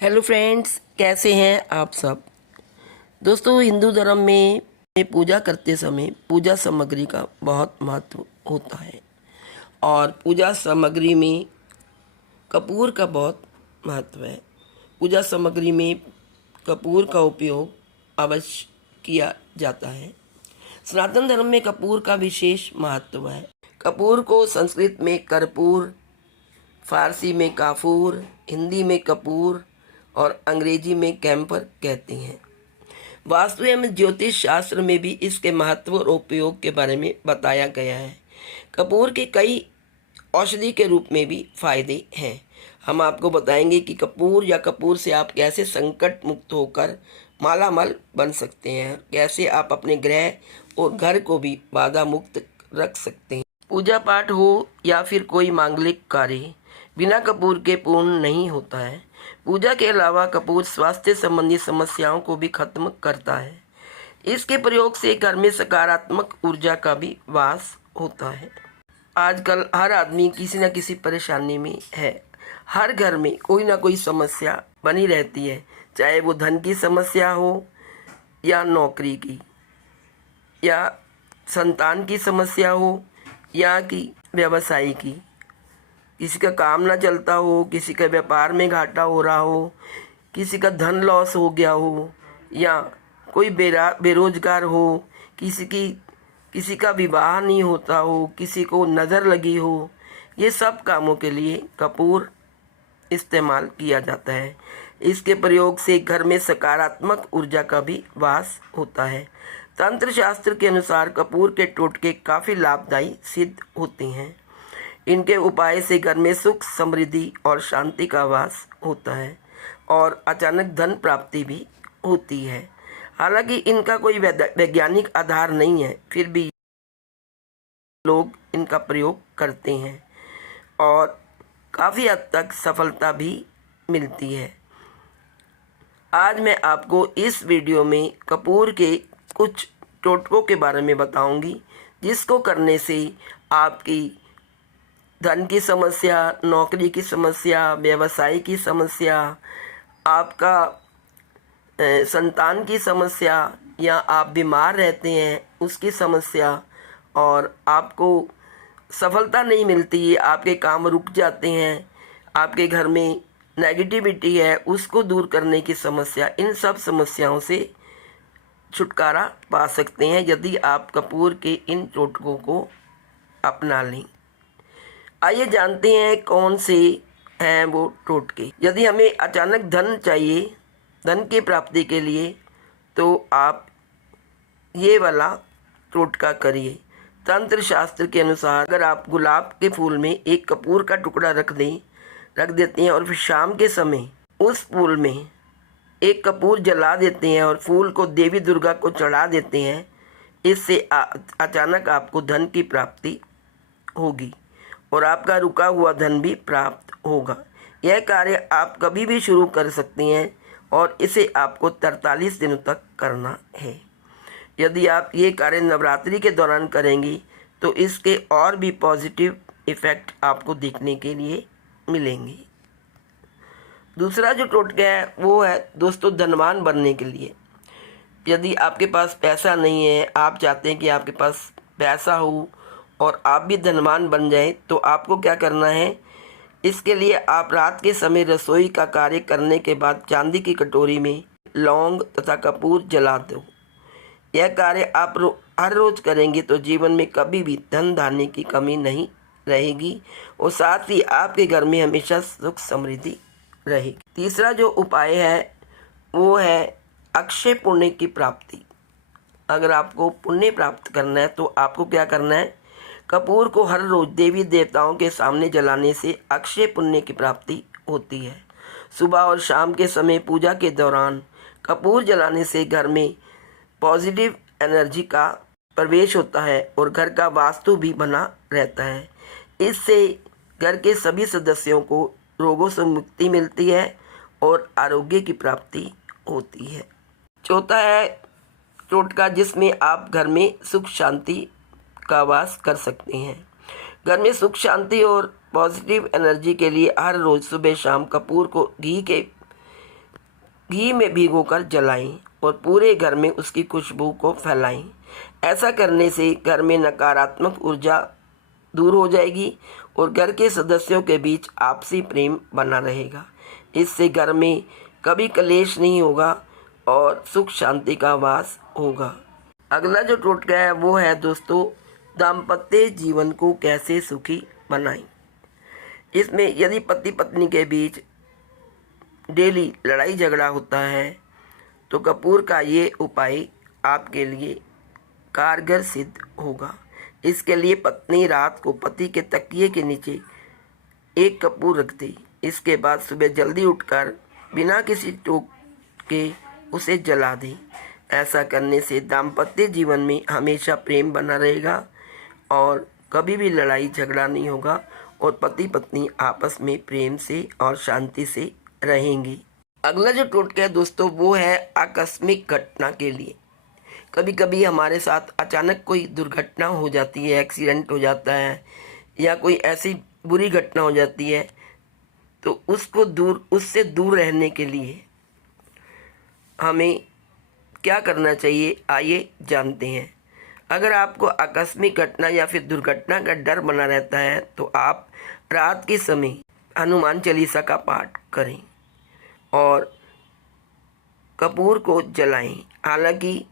Hello friends, कैसे हैं आप सब। दोस्तों, हिंदू धर्म में पूजा करते समय पूजा सामग्री का बहुत महत्व होता है और पूजा सामग्री में कपूर का बहुत महत्व है। पूजा सामग्री में कपूर का उपयोग अवश्य किया जाता है। सनातन धर्म में कपूर का विशेष महत्व है। कपूर को संस्कृत में कर्पूर, फारसी में काफूर, हिंदी में कपूर और अंग्रेजी में कैम्पर कहते हैं। वास्तु एवं ज्योतिष शास्त्र में भी इसके महत्व और उपयोग के बारे में बताया गया है। कपूर के कई औषधि के रूप में भी फायदे हैं। हम आपको बताएंगे कि कपूर या कपूर से आप कैसे संकट मुक्त होकर मालामाल बन सकते हैं, कैसे आप अपने ग्रह और घर को भी बाधा मुक्त रख सकते हैं। पूजा पाठ हो या फिर कोई मांगलिक कार्य बिना कपूर के पूर्ण नहीं होता है। पूजा के अलावा कपूर स्वास्थ्य संबंधी समस्याओं को भी खत्म करता है। इसके प्रयोग से घर में सकारात्मक ऊर्जा का भी वास होता है। आजकल हर आदमी किसी न किसी परेशानी में है। हर घर में कोई ना कोई समस्या बनी रहती है, चाहे वो धन की समस्या हो या नौकरी की या संतान की समस्या हो या कि व्यवसाय की। किसी का काम ना चलता हो, किसी का व्यापार में घाटा हो रहा हो, किसी का धन लॉस हो गया हो या कोई बेरोजगार हो, किसी का विवाह नहीं होता हो, किसी को नज़र लगी हो, ये सब कामों के लिए कपूर इस्तेमाल किया जाता है। इसके प्रयोग से घर में सकारात्मक ऊर्जा का भी वास होता है। तंत्र शास्त्र के अनुसार कपूर के टोटके काफ़ी लाभदायी सिद्ध होते हैं। इनके उपाय से घर में सुख, समृद्धि और शांति का वास होता है और अचानक धन प्राप्ति भी होती है। हालांकि इनका कोई वैज्ञानिक आधार नहीं है, फिर भी लोग इनका प्रयोग करते हैं और काफ़ी हद तक सफलता भी मिलती है। आज मैं आपको इस वीडियो में कपूर के कुछ टोटकों के बारे में बताऊंगी, जिसको करने से आपकी धन की समस्या, नौकरी की समस्या, व्यवसाय की समस्या, आपका संतान की समस्या या आप बीमार रहते हैं उसकी समस्या और आपको सफलता नहीं मिलती है, आपके काम रुक जाते हैं, आपके घर में नेगेटिविटी है उसको दूर करने की समस्या, इन सब समस्याओं से छुटकारा पा सकते हैं यदि आप कपूर के इन टोटकों को अपना लें। आइए जानते हैं कौन से हैं वो टोटके। यदि हमें अचानक धन चाहिए, धन की प्राप्ति के लिए, तो आप ये वाला टोटका करिए। तंत्र शास्त्र के अनुसार अगर आप गुलाब के फूल में एक कपूर का टुकड़ा रख देते हैं और फिर शाम के समय उस फूल में एक कपूर जला देते हैं और फूल को देवी दुर्गा को चढ़ा देते हैं, इससे अचानक आपको धन की प्राप्ति होगी और आपका रुका हुआ धन भी प्राप्त होगा। यह कार्य आप कभी भी शुरू कर सकते हैं और इसे आपको 43 दिनों तक करना है। यदि आप ये कार्य नवरात्रि के दौरान करेंगी तो इसके और भी पॉजिटिव इफ़ेक्ट आपको देखने के लिए मिलेंगे। दूसरा जो टोटका है वो है दोस्तों धनवान बनने के लिए। यदि आपके पास पैसा नहीं है, आप चाहते हैं कि आपके पास पैसा हो और आप भी धनवान बन जाएं, तो आपको क्या करना है, इसके लिए आप रात के समय रसोई का कार्य करने के बाद चांदी की कटोरी में लौंग तथा कपूर जला दो। यह कार्य आप हर रोज़ करेंगे तो जीवन में कभी भी धन धान्य की कमी नहीं रहेगी और साथ ही आपके घर में हमेशा सुख समृद्धि रहेगी। तीसरा जो उपाय है वो है अक्षय पुण्य की प्राप्ति। अगर आपको पुण्य प्राप्त करना है तो आपको क्या करना है, कपूर को हर रोज़ देवी देवताओं के सामने जलाने से अक्षय पुण्य की प्राप्ति होती है। सुबह और शाम के समय पूजा के दौरान कपूर जलाने से घर में पॉजिटिव एनर्जी का प्रवेश होता है और घर का वास्तु भी बना रहता है। इससे घर के सभी सदस्यों को रोगों से मुक्ति मिलती है और आरोग्य की प्राप्ति होती है। चौथा है टोटका जिसमें आप घर में सुख शांति का वास कर सकते हैं। घर में सुख शांति और पॉजिटिव एनर्जी के लिए हर रोज़ सुबह शाम कपूर को घी के घी में भिगोकर जलाएं और पूरे घर में उसकी खुशबू को फैलाएं। ऐसा करने से घर में नकारात्मक ऊर्जा दूर हो जाएगी और घर के सदस्यों के बीच आपसी प्रेम बना रहेगा। इससे घर में कभी कलेश नहीं होगा और सुख शांति का वास होगा। अगला जो टोटका है वो है दोस्तों, दाम्पत्य जीवन को कैसे सुखी बनाएं। इसमें यदि पति पत्नी के बीच डेली लड़ाई झगड़ा होता है तो कपूर का ये उपाय आपके लिए कारगर सिद्ध होगा। इसके लिए पत्नी रात को पति के तकिए के नीचे एक कपूर रख दे। इसके बाद सुबह जल्दी उठकर बिना किसी टोक के उसे जला दे। ऐसा करने से दाम्पत्य जीवन में हमेशा प्रेम बना रहेगा और कभी भी लड़ाई झगड़ा नहीं होगा और पति पत्नी आपस में प्रेम से और शांति से रहेंगी। अगला जो टोटका है दोस्तों वो है आकस्मिक घटना के लिए। कभी कभी हमारे साथ अचानक कोई दुर्घटना हो जाती है, एक्सीडेंट हो जाता है या कोई ऐसी बुरी घटना हो जाती है, तो उससे दूर रहने के लिए हमें क्या करना चाहिए, आइए जानते हैं। अगर आपको आकस्मिक घटना या फिर दुर्घटना का डर बना रहता है तो आप रात के समय हनुमान चालीसा का पाठ करें और कपूर को जलाएं। हालांकि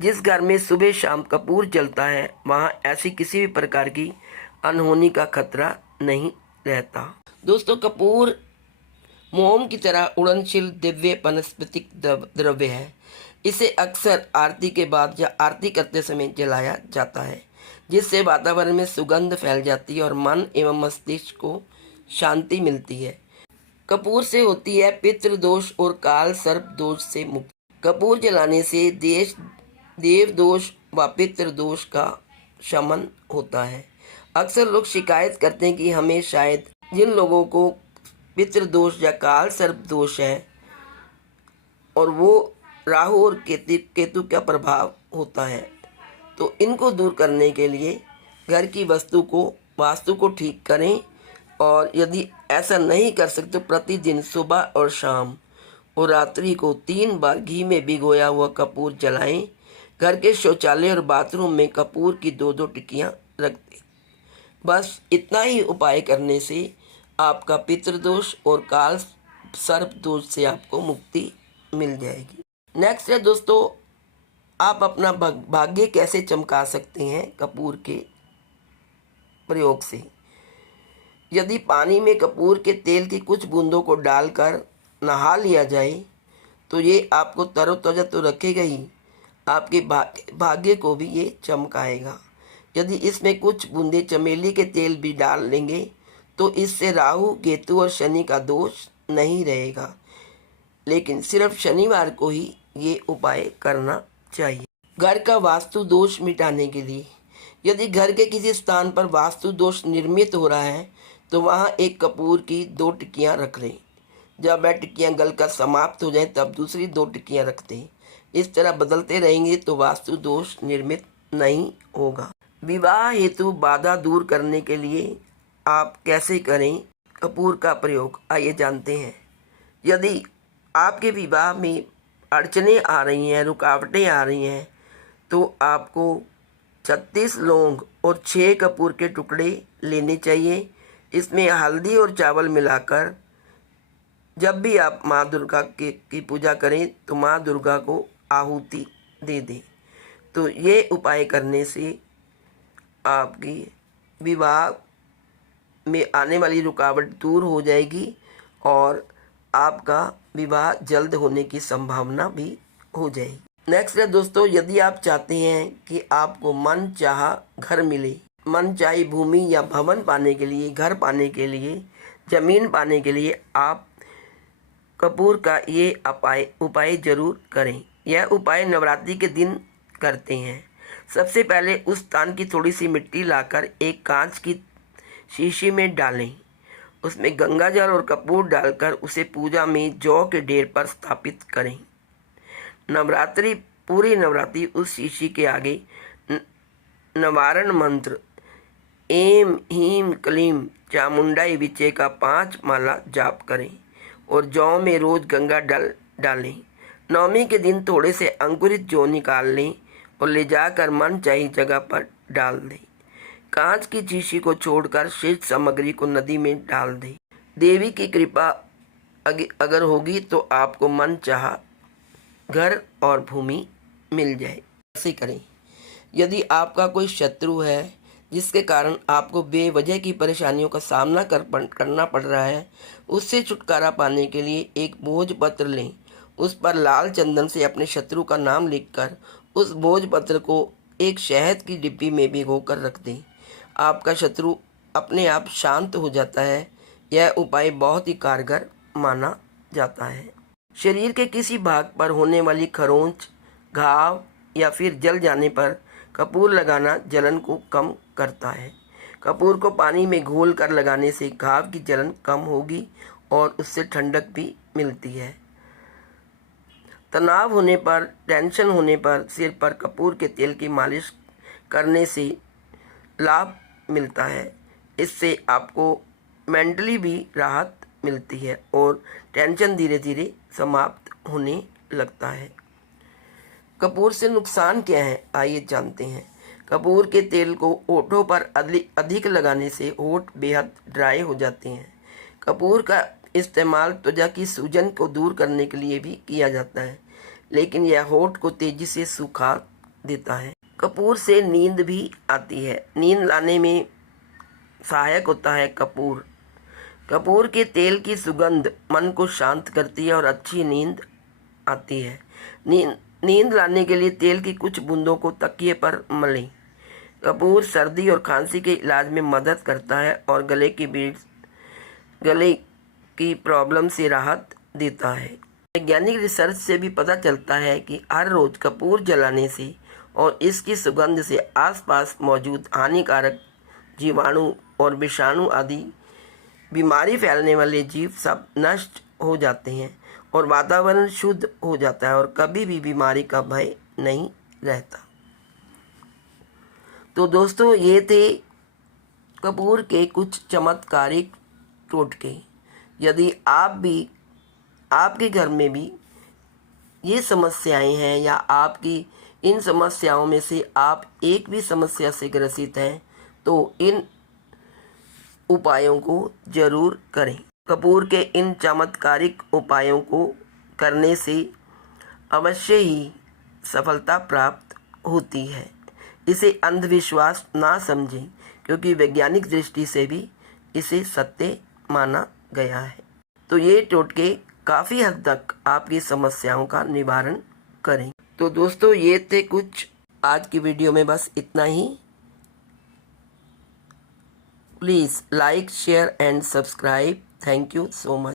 जिस घर में सुबह शाम कपूर जलता है वहाँ ऐसी किसी भी प्रकार की अनहोनी का खतरा नहीं रहता। दोस्तों, कपूर मोम की तरह उड़नशील दिव्य वनस्पतिक द्रव्य है। इसे अक्सर आरती के बाद या आरती करते समय जलाया जाता है, जिससे वातावरण में सुगंध फैल जाती है और मन एवं मस्तिष्क को शांति मिलती है। कपूर से होती है पितृ दोष और काल सर्प दोष से मुक्ति। कपूर जलाने से देव दोष व पितृ दोष का शमन होता है। अक्सर लोग शिकायत करते हैं कि हमें शायद जिन लोगों को पितृ दोष या काल सर्प दोष है और वो राहु और केतु का प्रभाव होता है, तो इनको दूर करने के लिए घर की वास्तु को ठीक करें और यदि ऐसा नहीं कर सकते तो प्रतिदिन सुबह और शाम और रात्रि को 3 बार घी में भिगोया हुआ कपूर जलाएं। घर के शौचालय और बाथरूम में कपूर की 2-2 टिक्कियां रख दें। बस इतना ही उपाय करने से आपका पितृदोष और काल सर्प दोष से आपको मुक्ति मिल जाएगी। नेक्स्ट है दोस्तों, आप अपना भाग्य कैसे चमका सकते हैं कपूर के प्रयोग से। यदि पानी में कपूर के तेल की कुछ बूंदों को डालकर नहा लिया जाए तो ये आपको तरोताज़ा तो रखेगा ही, आपके भाग्य को भी ये चमकाएगा। यदि इसमें कुछ बूंदे चमेली के तेल भी डाल लेंगे तो इससे राहु केतु और शनि का दोष नहीं रहेगा, लेकिन सिर्फ शनिवार को ही ये उपाय करना चाहिए। घर का वास्तु दोष मिटाने के लिए यदि घर के किसी स्थान पर वास्तु दोष निर्मित हो रहा है तो वहाँ एक कपूर की 2 टिक्कियाँ रख लें। जब वह टिक्कियाँ गलकर समाप्त हो जाएं तब दूसरी 2 टिक्कियाँ रख दें। इस तरह बदलते रहेंगे तो वास्तु दोष निर्मित नहीं होगा। विवाह हेतु बाधा दूर करने के लिए आप कैसे करें कपूर का प्रयोग, आइए जानते हैं। यदि आपके विवाह में अड़चनें आ रही हैं, रुकावटें आ रही हैं, तो आपको 36 लौंग और 6 कपूर के टुकड़े लेने चाहिए। इसमें हल्दी और चावल मिलाकर जब भी आप माँ दुर्गा की पूजा करें तो माँ दुर्गा को आहुति दे दें। तो ये उपाय करने से आपकी विवाह में आने वाली रुकावट दूर हो जाएगी और आपका विवाह जल्द होने की संभावना भी हो जाएगी। नेक्स्ट है दोस्तों, यदि आप चाहते हैं कि आपको मन चाहा घर मिले, मन चाही भूमि या भवन पाने के लिए, घर पाने के लिए, जमीन पाने के लिए आप कपूर का ये उपाय जरूर करें। यह उपाय नवरात्रि के दिन करते हैं। सबसे पहले उस स्थान की थोड़ी सी मिट्टी लाकर एक कांच की शीशी में डालें। उसमें गंगा जल और कपूर डालकर उसे पूजा में जौ के ढेर पर स्थापित करें। पूरी नवरात्रि उस शीशी के आगे नवारण मंत्र ऐं ह्रीं क्लीं चामुंडाई विचे का 5 माला जाप करें और जौ में रोज गंगा डालें। नवमी के दिन थोड़े से अंकुरित जौ निकाल लें और ले जाकर मनचाही जगह पर डाल दें। कांच की शीशी को छोड़कर शेष सामग्री को नदी में डाल दें। देवी की कृपा अगर होगी तो आपको मनचाहा घर और भूमि मिल जाए। ऐसे करें। यदि आपका कोई शत्रु है जिसके कारण आपको बेवजह की परेशानियों का सामना करना पड़ रहा है, उससे छुटकारा पाने के लिए एक भोजपत्र लें। उस पर लाल चंदन से अपने शत्रु का नाम लिखकर उस भोजपत्र को एक शहद की डिब्बी में भिगोकर रख दें। आपका शत्रु अपने आप शांत हो जाता है। यह उपाय बहुत ही कारगर माना जाता है। शरीर के किसी भाग पर होने वाली खरोंच, घाव या फिर जल जाने पर कपूर लगाना जलन को कम करता है। कपूर को पानी में घोल कर लगाने से घाव की जलन कम होगी और उससे ठंडक भी मिलती है। तनाव होने पर, टेंशन होने पर सिर पर कपूर के तेल की मालिश करने से लाभ मिलता है। इससे आपको मेंटली भी राहत मिलती है और टेंशन धीरे धीरे समाप्त होने लगता है। कपूर से नुकसान क्या है, आइए जानते हैं। कपूर के तेल को होठों पर अधिक लगाने से होठ बेहद ड्राई हो जाते हैं। कपूर का इस्तेमाल त्वचा की सूजन को दूर करने के लिए भी किया जाता है, लेकिन यह होठ को तेजी से सुखा देता है। कपूर से नींद भी आती है। नींद लाने में सहायक होता है कपूर। कपूर के तेल की सुगंध मन को शांत करती है और अच्छी नींद आती है। नींद लाने के लिए तेल की कुछ बूंदों को तकिए पर मलें। कपूर सर्दी और खांसी के इलाज में मदद करता है और गले की प्रॉब्लम से राहत देता है। वैज्ञानिक रिसर्च से भी पता चलता है कि हर रोज कपूर जलाने से और इसकी सुगंध से आसपास मौजूद हानिकारक जीवाणु और विषाणु आदि बीमारी फैलने वाले जीव सब नष्ट हो जाते हैं और वातावरण शुद्ध हो जाता है और कभी भी बीमारी का भय नहीं रहता। तो दोस्तों, ये थे कपूर के कुछ चमत्कारिक टोटके। यदि आपके घर में भी ये समस्याएं हैं या आपकी इन समस्याओं में से आप एक भी समस्या से ग्रसित हैं, तो इन उपायों को जरूर करें। कपूर के इन चमत्कारिक उपायों को करने से अवश्य ही सफलता प्राप्त होती है। इसे अंधविश्वास ना समझें, क्योंकि वैज्ञानिक दृष्टि से भी इसे सत्य माना गया है। तो ये टोटके काफ़ी हद तक आपकी समस्याओं का निवारण करें। तो दोस्तों, ये थे कुछ आज की वीडियो में, बस इतना ही। Please like, share and subscribe. Thank you so much.